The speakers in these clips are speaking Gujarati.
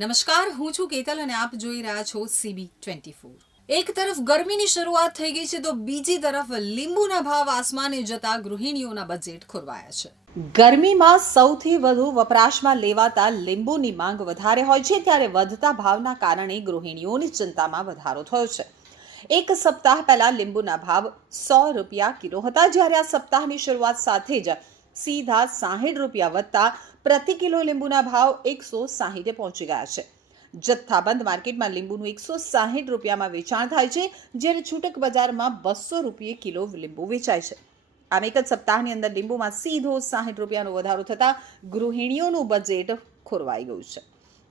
નમસ્કાર, હું છું કેતલ અને આપ જોઈ રહ્યા છો સીબી ટ્વેન્ટી ફોર એક તરફ ગરમીની શરૂઆત થઈ ગઈ છે તો બીજી તરફ લીંબુના ભાવ આસમાને જતા ગૃહિણીઓના બજેટ ખોરવાયા છે. ગરમીમાં સૌથી વધુ વપરાશમાં લેવાતા લીંબુની માંગ વધારે હોય છે ત્યારે વધતા ભાવના કારણે ગૃહિણીઓની ચિંતામાં વધારો થયો છે. એક સપ્તાહ પહેલા લીંબુના ભાવ સો રૂપિયા કિલો હતા જ્યારે આ સપ્તાહની શરૂઆત સાથે જ સીધા સાહીઠ રૂપિયા વધતા પ્રતિ કિલો લીંબુના ભાવ એકસો સાહીઠે પહોંચી ગયા છે. જથ્થાબંધ માર્કેટમાં લીંબુનું એકસો સાહીઠ રૂપિયામાં વેચાણ થાય છે, જ્યારે છૂટક બજારમાં બસો રૂપિયે કિલો લીંબુ વેચાય છે. આમ એક જ સપ્તાહની અંદર લીંબુમાં સીધો સાહીઠ રૂપિયાનો વધારો થતાં ગૃહિણીઓનું બજેટ ખોરવાઈ ગયું છે.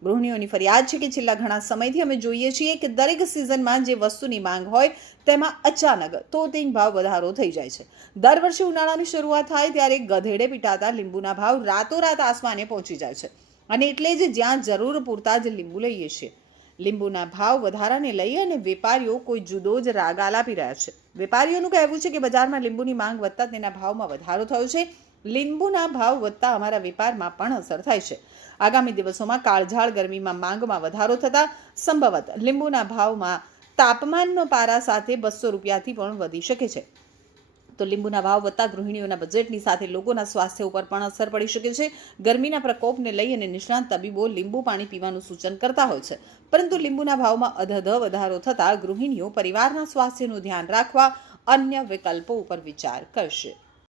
ગૃહિણીઓની ફરિયાદ છે કે છેલ્લા ઘણા સમયથી અમે જોઈએ છીએ કે દરેક સિઝનમાં જે વસ્તુની માંગ હોય તેમાં અચાનક તોતિંગ ભાવ વધારો થઈ જાય છે. દર વર્ષે ઉનાળાની શરૂઆત થાય ત્યારે ગધેડે પીટાતા લીંબુના ભાવ રાતોરાત આસમાને પહોંચી જાય છે. અને એટલે જ જ્યાં જરૂર પૂરતા જ લીંબુ લઈએ છીએ. લીંબુના ભાવ વધારાને લઈ અને વેપારીઓ કોઈ જુદો જ રાગ આલાપી રહ્યા છે. વેપારીઓનું કહેવું છે કે બજારમાં લીંબુની માંગ વધતા તેના ભાવમાં વધારો થયો છે. લીંબુના ભાવ વધતા અમારા વેપારમાં પણ અસર થાય છે. આગામી દિવસોમાં કાળઝાળ ગરમીમાં માંગમાં વધારો થતાં સંભવત લીંબુના ભાવમાં તાપમાનનો પારા સાથે બસો રૂપિયાથી પણ વધી શકે છે. તો લીંબુના ભાવ વધતા ગૃહિણીઓના બજેટની સાથે લોકોના સ્વાસ્થ્ય ઉપર પણ અસર પડી શકે છે. ગરમીના પ્રકોપને લઈ અને નિષ્ણાંત તબીબો લીંબુ પાણી પીવાનું સૂચન કરતા હોય છે. પરંતુ લીંબુના ભાવમાં અધધ વધારો થતાં ગૃહિણીઓ પરિવારના સ્વાસ્થ્યનું ધ્યાન રાખવા અન્ય વિકલ્પો ઉપર વિચાર કરશે.